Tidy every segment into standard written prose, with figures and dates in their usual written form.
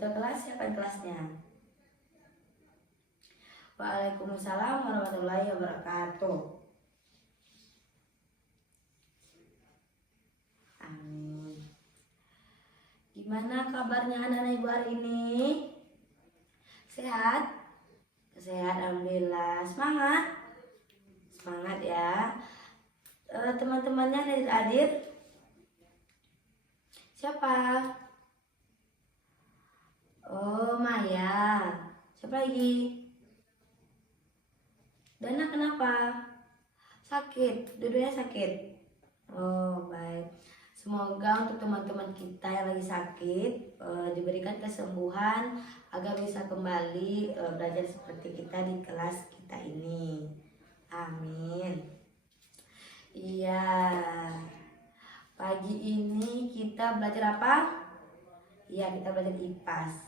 Ketua kelas siapa kelasnya? Waalaikumsalam warahmatullahi wabarakatuh. Amin. Gimana kabarnya anak-anak ibu hari ini? Sehat? Sehat, alhamdulillah. Semangat? Semangat ya. Teman-temannya hadir? Siapa? Oh, Maya. Siapa lagi? Dana kenapa? Sakit, dua-duanya sakit. Oh, baik. Semoga untuk teman-teman kita yang lagi sakit diberikan kesembuhan agar bisa kembali belajar seperti kita di kelas kita ini. Amin. Iya. Pagi ini kita belajar apa? Iya, kita belajar IPAS.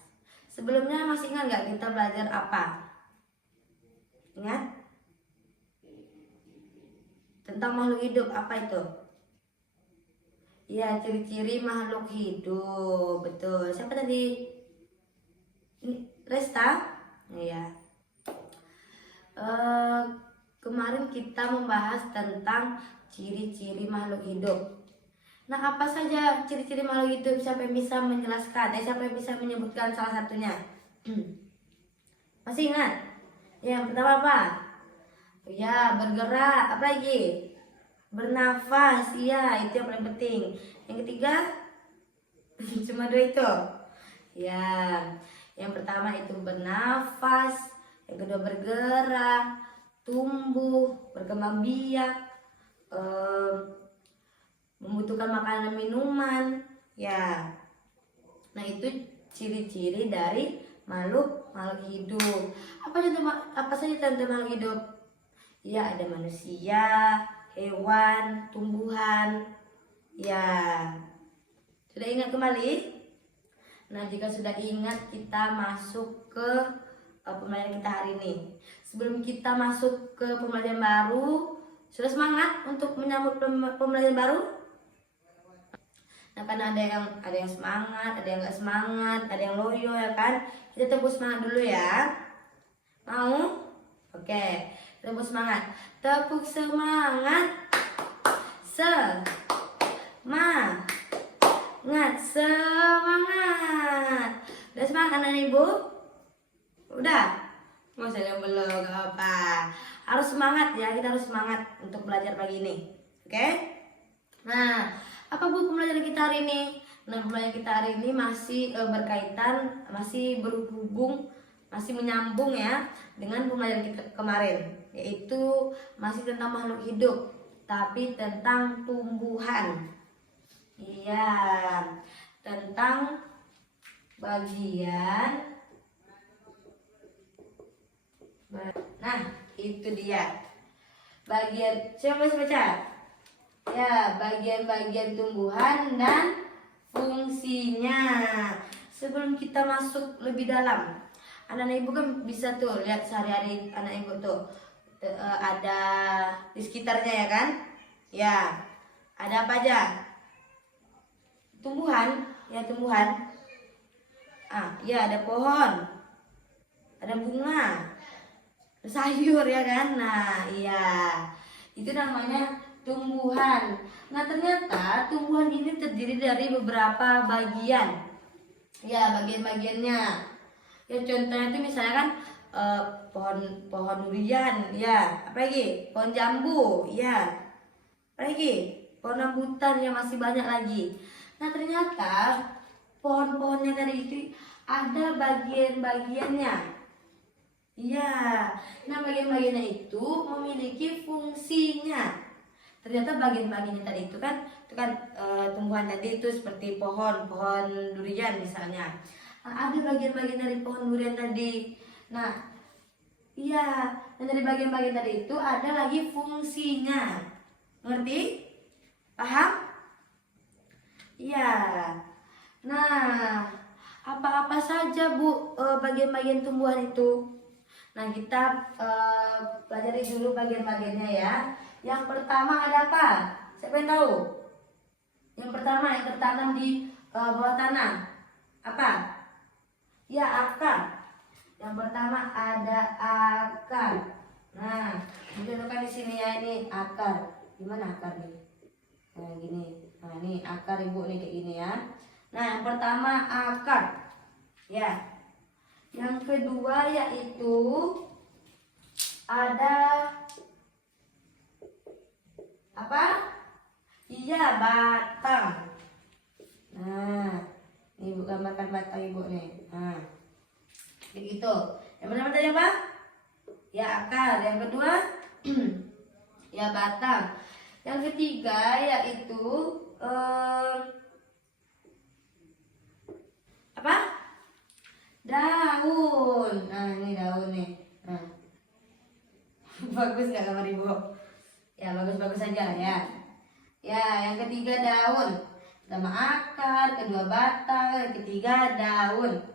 Sebelumnya masih ingat nggak kita belajar apa? Ingat? Tentang makhluk hidup, apa itu? Iya, ciri-ciri makhluk hidup. Betul. Siapa tadi? Resta? Iya. Kemarin kita membahas tentang ciri-ciri makhluk hidup. Nah, apa saja ciri-ciri makhluk hidup? Siapa yang bisa menjelaskan? Siapa yang bisa menyebutkan salah satunya? Masih ingat? Yang pertama apa? Ya, bergerak. Apa lagi? Bernafas. Iya, itu yang paling penting. Yang ketiga? Cuma dua itu. Ya, yang pertama itu bernafas. Yang kedua bergerak, tumbuh, berkembang biak, membutuhkan makanan dan minuman. Ya, nah itu ciri-ciri dari makhluk hidup. Apa saja tentang makhluk hidup? Ya, ada manusia, hewan, tumbuhan. Ya, sudah ingat kembali? Nah, jika sudah ingat, kita masuk ke pembelajaran kita hari ini. Sebelum kita masuk ke pembelajaran baru, sudah semangat untuk menyambut pembelajaran baru? Nah, karena ada yang semangat, ada yang nggak semangat, ada yang loyo ya kan? Kita tepuk semangat dulu ya. Mau? Oke, tepuk semangat. Tepuk semangat. Semangat. Udah semangat anak ibu? Udah? Masa yang belum, gak apa. Harus semangat ya, kita harus semangat untuk belajar pagi ini. Oke? Nah, apa bu pembelajaran kita hari ini? Nah, pembelajaran kita hari ini masih berkaitan, masih berhubung, masih menyambung ya dengan pembelajaran kita kemarin, yaitu masih tentang makhluk hidup, tapi tentang tumbuhan. Iya, tentang bagian. Nah, itu dia. Bagian, siapa bisa baca? Ya, bagian-bagian tumbuhan dan fungsinya. Sebelum kita masuk lebih dalam, anak-anak ibu kan bisa tuh lihat sehari-hari anak ibu tuh ada di sekitarnya ya kan? Ya, ada apa aja? Tumbuhan, ya tumbuhan. Ya ada pohon, ada bunga, ada sayur ya kan? Nah, iya, itu namanya tumbuhan. Nah, ternyata tumbuhan ini terdiri dari beberapa bagian. Ya, bagian-bagiannya. Ya, contohnya itu misalnya kan pohon durian, ya. Apa lagi? Pohon jambu, ya. Apa lagi? Pohon rambutan, yang masih banyak lagi. Nah, ternyata pohon-pohonnya tadi itu ada bagian-bagiannya. Iya. Nah, bagian-bagiannya itu memiliki fungsinya. Ternyata bagian-bagiannya tadi itu kan tumbuhan tadi itu seperti pohon durian misalnya. Nah, ada bagian-bagian dari pohon durian tadi. Nah, iya, dan dari bagian-bagian tadi itu ada lagi fungsinya. Ngerti? Paham? Iya. Nah, apa-apa saja bu bagian-bagian tumbuhan itu? Nah, kita pelajari dulu bagian-bagiannya ya. Yang pertama ada apa? Siapa yang tahu? Yang pertama yang tertanam di bawah tanah. Apa? Yang pertama ada akar. Nah, ditunjukkan di sini ya, ini akar. Gimana akar nih? Nah, gini. Nah, ini akar Ibu nih kayak gini ya. Nah, yang pertama akar. Ya. Yang kedua yaitu ada apa? Iya, batang. Nah, ini Ibu gambarkan batang Ibu nih. Nah, begitu. Yang pertama tadi apa? Ya akar. Yang kedua ya batang. Yang ketiga yaitu apa? Daun. Nah, ini daun nih. Nah. Bagus nggak gambar Ibu? Ya, bagus-bagus saja ya. Ya, yang ketiga daun. Pertama akar, kedua batang, yang ketiga daun.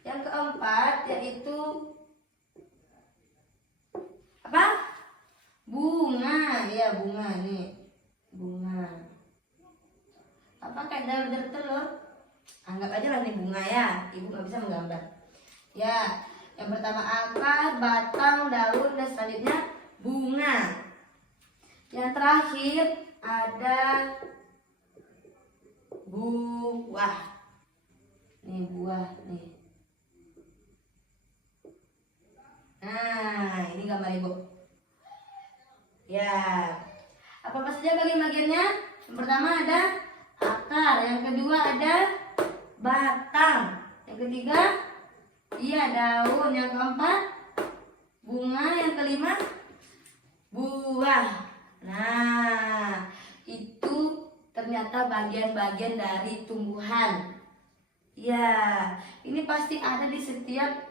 Yang keempat yaitu apa? Bunga. Ya, bunga nih. Bunga. Apa kayak daun telur? Anggap aja lah nih bunga ya. Ibu nggak bisa menggambar. Ya, yang pertama akar, batang, daun, dan selanjutnya bunga. Yang terakhir ada buah. Nih buah nih. Nah, ini gambar Ibu. Ya. Apa saja bagian-bagiannya? Yang pertama ada akar, yang kedua ada batang, yang ketiga iya daun, yang keempat bunga, yang kelima buah. Nah, itu ternyata bagian-bagian dari tumbuhan. Ya, ini pasti ada di setiap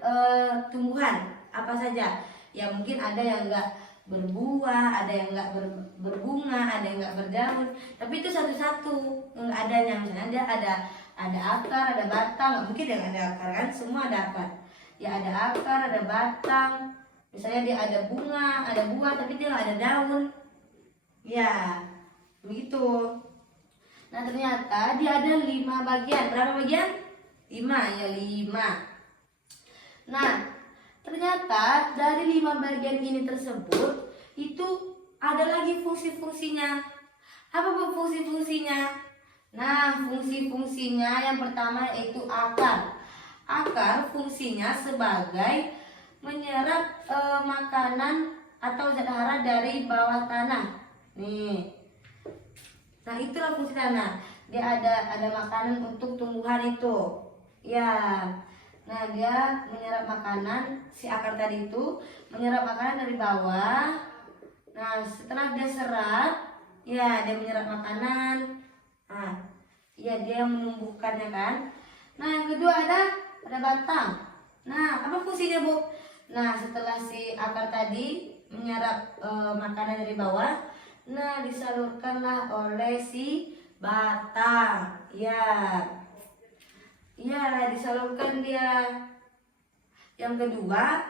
tumbuhan. Apa saja? Ya mungkin ada yang enggak berbuah, ada yang enggak berbunga, ada yang enggak berdaun. Tapi itu satu-satu enggak adanya. Misalnya dia ada akar, ada batang. Nggak mungkin yang ada akar kan? Semua ada akar. Ya ada akar, ada batang. Misalnya dia ada bunga, ada buah, tapi dia nggak ada daun. Ya, begitu. Nah ternyata dia ada 5 bagian. Berapa bagian? 5 ya 5. Nah ternyata dari 5 bagian ini tersebut itu ada lagi fungsi-fungsinya. Apa fungsi-fungsinya? Nah fungsi-fungsinya yang pertama yaitu akar. Akar fungsinya sebagai menyerap makanan atau zat hara dari bawah tanah. Nih. Nah itulah fungsi tanah. Dia ada makanan untuk tumbuhan itu. Ya. Nah dia menyerap makanan, si akar tadi itu menyerap makanan dari bawah. Nah setelah dia serap, ya dia menyerap makanan. Nah, ya dia menumbuhkannya kan. Nah yang kedua ada batang. Nah apa fungsinya Bu? Nah setelah si akar tadi menyerap makanan dari bawah, nah disalurkanlah oleh si batang. Ya, ya disalurkan dia. Yang kedua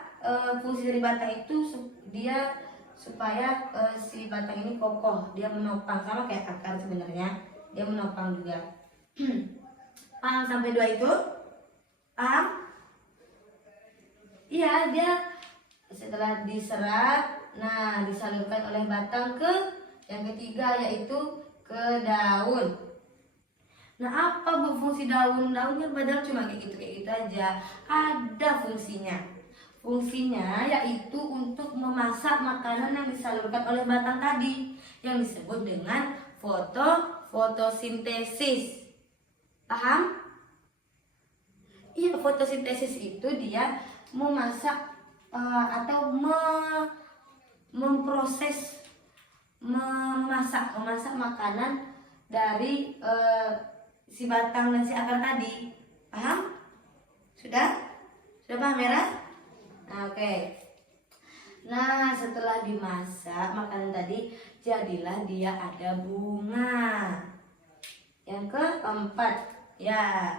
fungsi dari batang itu dia supaya si batang ini kokoh, dia menopang sama kayak akar sebenarnya, dia menopang juga. Paham sampai 2 itu? Paham? Iya, dia setelah diserap, nah disalurkan oleh batang ke yang ketiga yaitu ke daun. Nah apa Bu fungsi daun? Daunnya padahal cuma kayak gitu aja. Ada fungsinya. Fungsinya yaitu untuk memasak makanan yang disalurkan oleh batang tadi, yang disebut dengan fotosintesis. Paham? Iya, fotosintesis itu dia memasak atau memproses memasak makanan dari si batang dan si akar tadi. Paham? Sudah? Sudah paham ya? Nah, oke. Nah setelah dimasak makanan tadi, jadilah dia ada bunga. Yang keempat, ya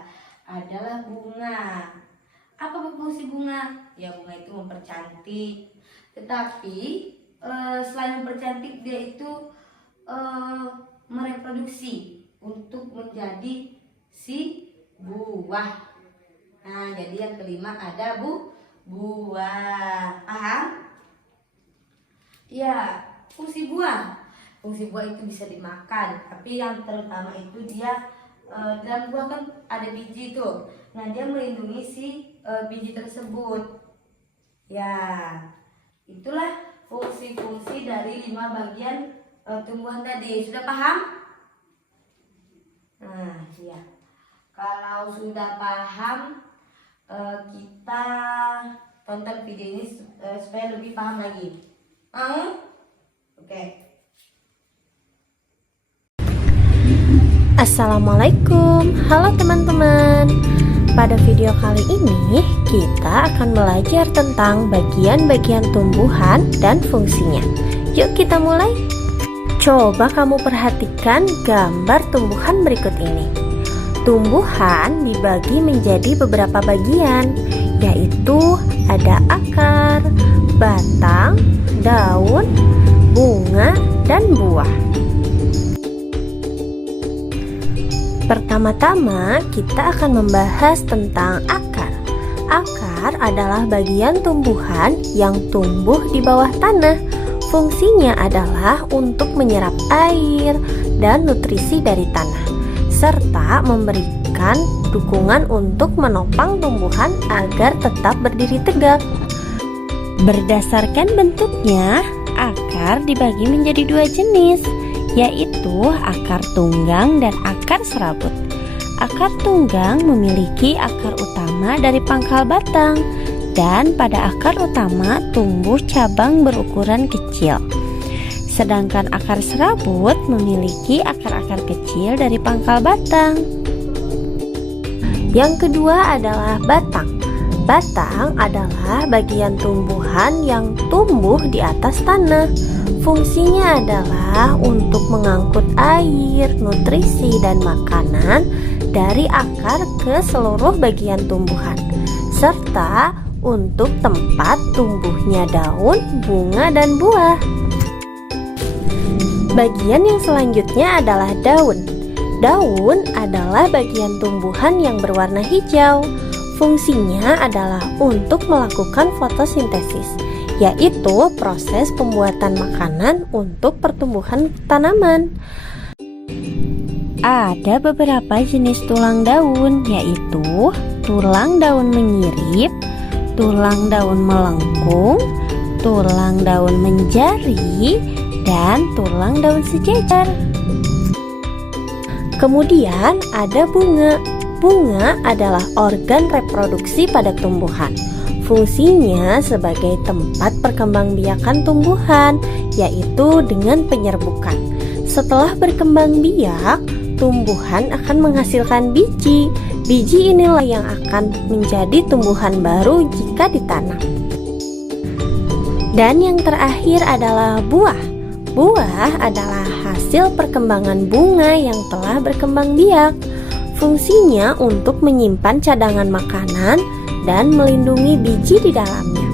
adalah bunga. Apa fungsi bunga? Ya bunga itu mempercantik. Tetapi selain mempercantik, dia itu mereproduksi untuk menjadi si buah. Nah jadi yang kelima ada buah. Paham? Ya, fungsi buah. Fungsi buah itu bisa dimakan, tapi yang terutama itu dia dalam buah kan ada biji tuh. Nah, dia melindungi si biji tersebut. Ya, itulah fungsi-fungsi dari 5 bagian tumbuhan tadi. Sudah paham? Nah, ya. Kalau sudah paham, kita tonton video ini supaya lebih paham lagi. Mau? Oke. Assalamualaikum, halo teman-teman. Pada video kali ini kita akan belajar tentang bagian-bagian tumbuhan dan fungsinya. Yuk kita mulai. Coba kamu perhatikan gambar tumbuhan berikut ini. Tumbuhan dibagi menjadi beberapa bagian, yaitu ada akar, batang, daun, bunga, dan buah. Pertama-tama kita akan membahas tentang akar. Akar adalah bagian tumbuhan yang tumbuh di bawah tanah. Fungsinya adalah untuk menyerap air dan nutrisi dari tanah, serta memberikan dukungan untuk menopang tumbuhan agar tetap berdiri tegak. Berdasarkan bentuknya, akar dibagi menjadi 2 jenis, yaitu akar tunggang dan akar serabut. Akar tunggang memiliki akar utama dari pangkal batang, dan pada akar utama tumbuh cabang berukuran kecil. Sedangkan akar serabut memiliki akar-akar kecil dari pangkal batang. Yang kedua adalah batang. Batang adalah bagian tumbuhan yang tumbuh di atas tanah. Fungsinya adalah untuk mengangkut air, nutrisi, dan makanan dari akar ke seluruh bagian tumbuhan, serta untuk tempat tumbuhnya daun, bunga, dan buah. Bagian yang selanjutnya adalah daun. Daun adalah bagian tumbuhan yang berwarna hijau. Fungsinya adalah untuk melakukan fotosintesis, yaitu proses pembuatan makanan untuk pertumbuhan tanaman. Ada beberapa jenis tulang daun, yaitu tulang daun menyirip, tulang daun melengkung, tulang daun menjari, dan tulang daun sejajar. Kemudian ada bunga. Bunga adalah organ reproduksi pada tumbuhan. Fungsinya sebagai tempat perkembangbiakan tumbuhan, yaitu dengan penyerbukan. Setelah berkembang biak, tumbuhan akan menghasilkan biji. Biji inilah yang akan menjadi tumbuhan baru jika ditanam. Dan yang terakhir adalah buah. Buah adalah hasil perkembangan bunga yang telah berkembang biak. Fungsinya untuk menyimpan cadangan makanan dan melindungi biji di dalamnya.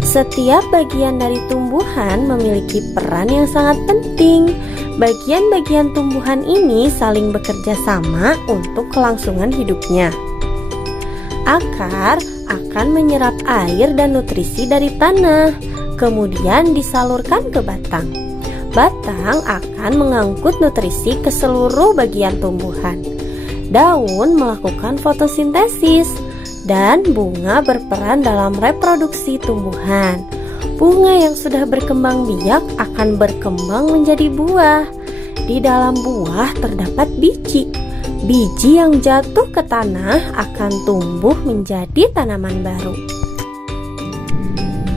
Setiap bagian dari tumbuhan memiliki peran yang sangat penting. Bagian-bagian tumbuhan ini saling bekerja sama untuk kelangsungan hidupnya. Akar akan menyerap air dan nutrisi dari tanah, kemudian disalurkan ke batang. Batang akan mengangkut nutrisi ke seluruh bagian tumbuhan. Daun melakukan fotosintesis, dan bunga berperan dalam reproduksi tumbuhan. Bunga yang sudah berkembang biak akan berkembang menjadi buah. Di dalam buah terdapat biji. Biji yang jatuh ke tanah akan tumbuh menjadi tanaman baru.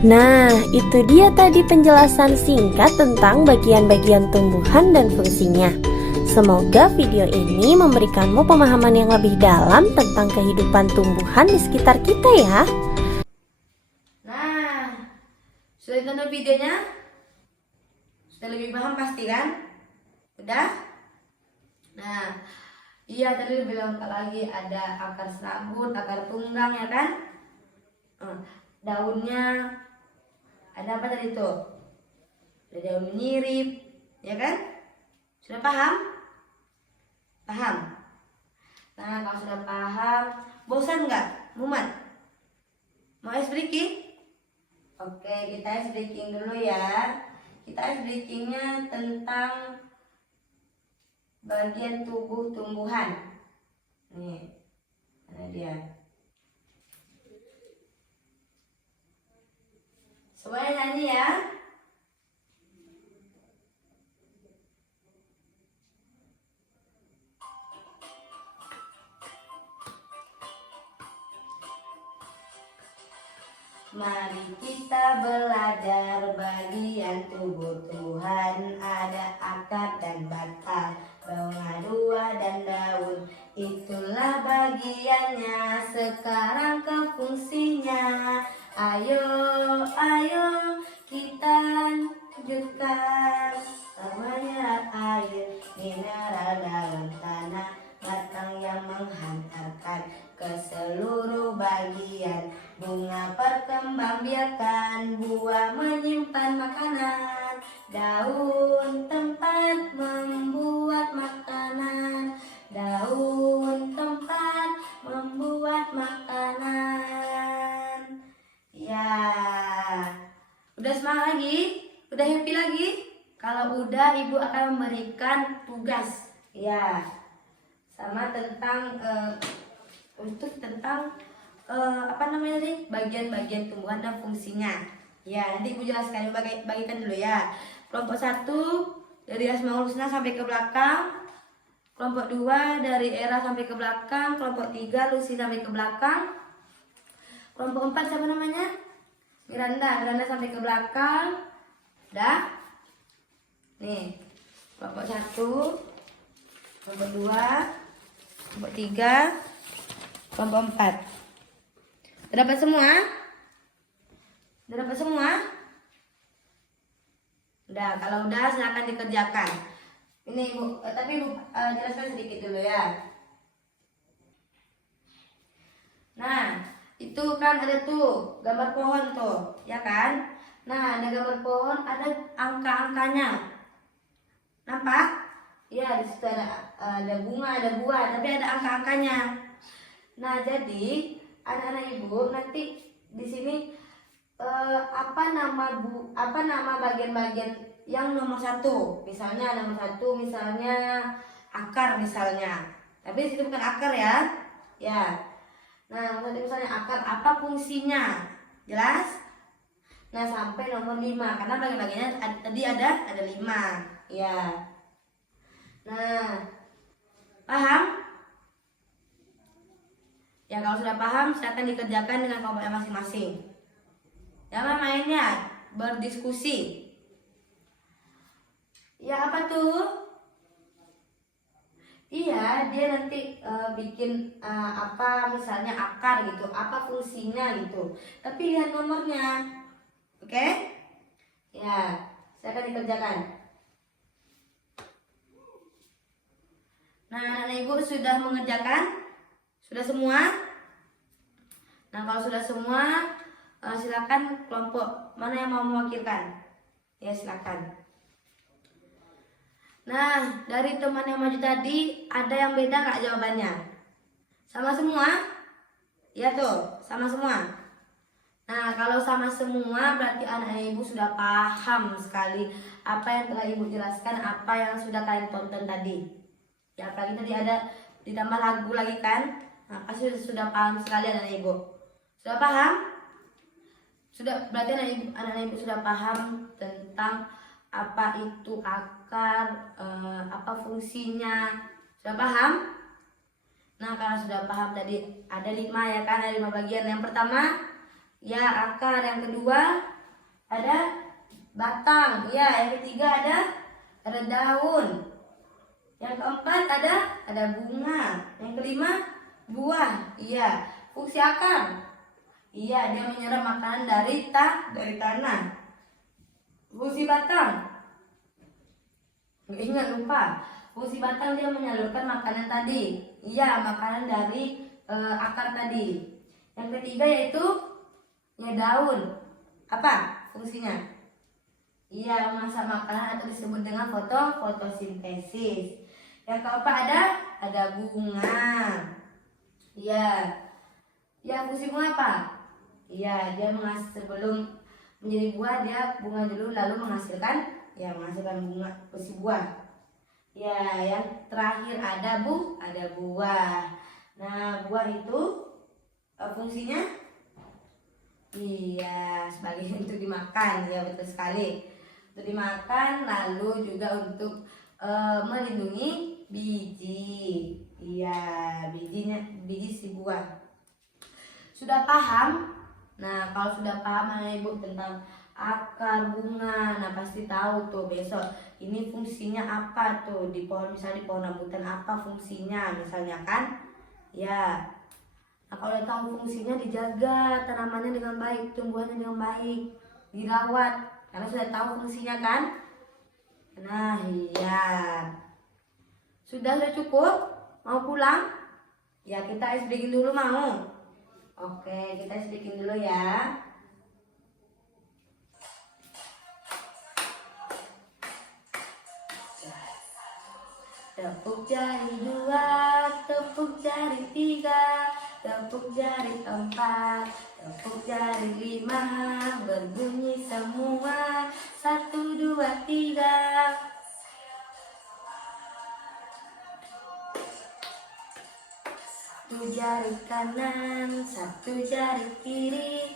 Nah, itu dia tadi penjelasan singkat tentang bagian-bagian tumbuhan dan fungsinya. Semoga video ini memberikanmu pemahaman yang lebih dalam tentang kehidupan tumbuhan di sekitar kita ya. Nah, sudah tonton videonya? Sudah lebih paham pasti kan? Udah? Nah, iya tadi bilang lagi ada akar serabut, akar tunggang ya kan? Daunnya ada apa tadi tuh? Ada daun menyirip, ya kan? Sudah paham? Paham? Nah, kalau sudah paham, bosan nggak? Mumet? Mau ice breaking? Oke, kita ice breaking dulu ya. Kita ice breakingnya tentang bagian tubuh tumbuhan. Nih, mana dia? Semuanya nyanyi ya. Mari kita belajar bagian tubuh tumbuhan. Ada akar dan batang, bunga dua dan daun. Itulah bagiannya, sekarang ke fungsinya. Ayo, ayo kita lanjutkan. Menyerap air, mineral dalam tanah, batang yang menghantarkan ke seluruh bagian. Bunga perkembangbiakan, buah menyimpan makanan, daun tempat membuat makanan, daun tempat membuat makanan. Ya, udah semangat lagi? Udah happy lagi? Kalau udah, ibu akan memberikan tugas. Ya, sama tentang apa namanya nih, bagian-bagian tumbuhan dan fungsinya. Ya, nanti ibu jelaskan, ibu bagikan dulu ya. Kelompok 1 dari Asmaul Husna sampai ke belakang. Kelompok 2 dari Era sampai ke belakang. Kelompok 3 Lucy sampai ke belakang. Kelompok 4 siapa namanya? Miranda sampai ke belakang. Udah? Nih, kelompok 1, kelompok 2, kelompok 3, kelompok 4. Udah dapat semua? Udah dapat semua? Udah, kalau udah silakan dikerjakan. Ini ibu, tapi ibu jelaskan sedikit dulu ya. Nah, itu kan ada tuh gambar pohon tuh, ya kan? Nah, ada gambar pohon, ada angka-angkanya. Nampak? Ya, di situ ada bunga, ada buah, tapi ada angka-angkanya. Nah, jadi anak-anak ibu nanti di sini apa nama bagian-bagian yang nomor 1? Misalnya nomor 1 misalnya akar misalnya. Tapi di situ bukan akar ya. Ya. Nah, nomor 1 misalnya akar, apa fungsinya? Jelas? Nah, sampai nomor 5 karena bagian-bagiannya tadi ada 5. Ya. Nah, paham? Ya, kalau sudah paham, silakan dikerjakan dengan kelompoknya masing-masing. Jangan mainnya, berdiskusi. Ya, apa tuh? Iya, dia nanti bikin apa, misalnya akar gitu, apa fungsinya gitu. Tapi lihat nomornya, oke? Ya, silakan dikerjakan. Nah, anak-anak ibu sudah mengerjakan? Sudah semua? Nah, kalau sudah semua, silakan kelompok mana yang mau mewakilkan. Ya, silakan. Nah, dari teman yang maju tadi, ada yang beda nggak jawabannya? Sama semua? Ya tuh, sama semua. Nah, kalau sama semua berarti anak-anak ibu sudah paham sekali apa yang telah ibu jelaskan, apa yang sudah kalian tonton tadi. Ya, apalagi tadi ada ditambah lagu lagi kan? Nah, pasti sudah paham sekali anak ibu. Sudah paham? Sudah, berarti anak ibu sudah paham tentang apa itu akar, apa fungsinya. Sudah paham? Nah, kalau sudah paham tadi ada 5 ya kan, ada 5 bagian. Yang pertama ya akar, yang kedua ada batang, ya, yang ketiga ada daun. Yang keempat ada bunga. Yang kelima buah. Iya, fungsi akar. Iya, dia menyerap makanan dari tanah. Fungsi batang. Ingat, lupa. Fungsi batang dia menyalurkan makanan tadi. Iya, makanan dari akar tadi. Yang ketiga yaitu ya daun. Apa fungsinya? Iya, memasak makanan atau disebut dengan fotosintesis. Yang keempat ada bunga. Ya, ya fungsi bunga apa? Iya, dia sebelum menjadi buah dia bunga dulu lalu menghasilkan bunga si buah. Ya, yang terakhir ada buah. Nah, buah itu fungsinya sebagai untuk dimakan, ya betul sekali. Untuk dimakan lalu juga untuk melindungi biji. Iya, biji si buah. Sudah paham? Nah, kalau sudah paham Ibu tentang akar bunga, nah pasti tahu tuh besok ini fungsinya apa tuh di pohon, misalnya di pohon rambutan apa fungsinya misalnya kan. Ya, nah kalau udah tahu fungsinya dijaga tanamannya dengan baik, tumbuhannya dengan baik, dirawat karena sudah tahu fungsinya kan. Nah iya, sudah cukup, mau pulang? Ya kita bikin dulu mau. Oke, kita bikin dulu ya. Tepuk jari 2, tepuk jari 3, tepuk jari 4, tepuk jari 5, berbunyi semua 1, 2, 3. Satu jari kanan, satu jari kiri,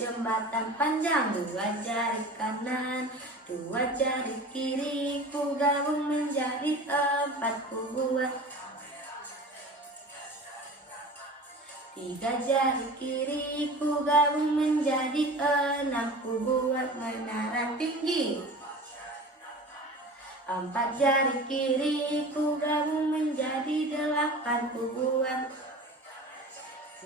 jembatan panjang 2 jari kanan, 2 jari kiri, ku gabung menjadi 4, ku buat 3 jari kiri, ku gabung menjadi 6, ku buat menara tinggi. 4 jari kiri, ku gabung menjadi 8, ku buat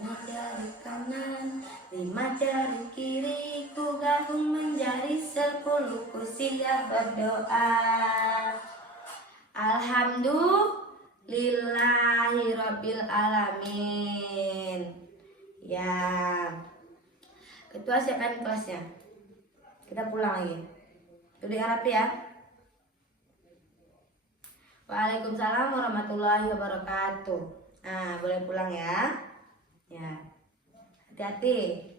5 jari kanan, 5 jari kiri, ku gabung menjadi 10, ku siap berdoa. Alhamdulillahirabbil alamin. Ya. Ketua siapkan kelasnya. Kita pulang lagi. Udah rapi ya. Waalaikumsalam warahmatullahi wabarakatuh. Nah, boleh pulang ya. Ya. Hati-hati.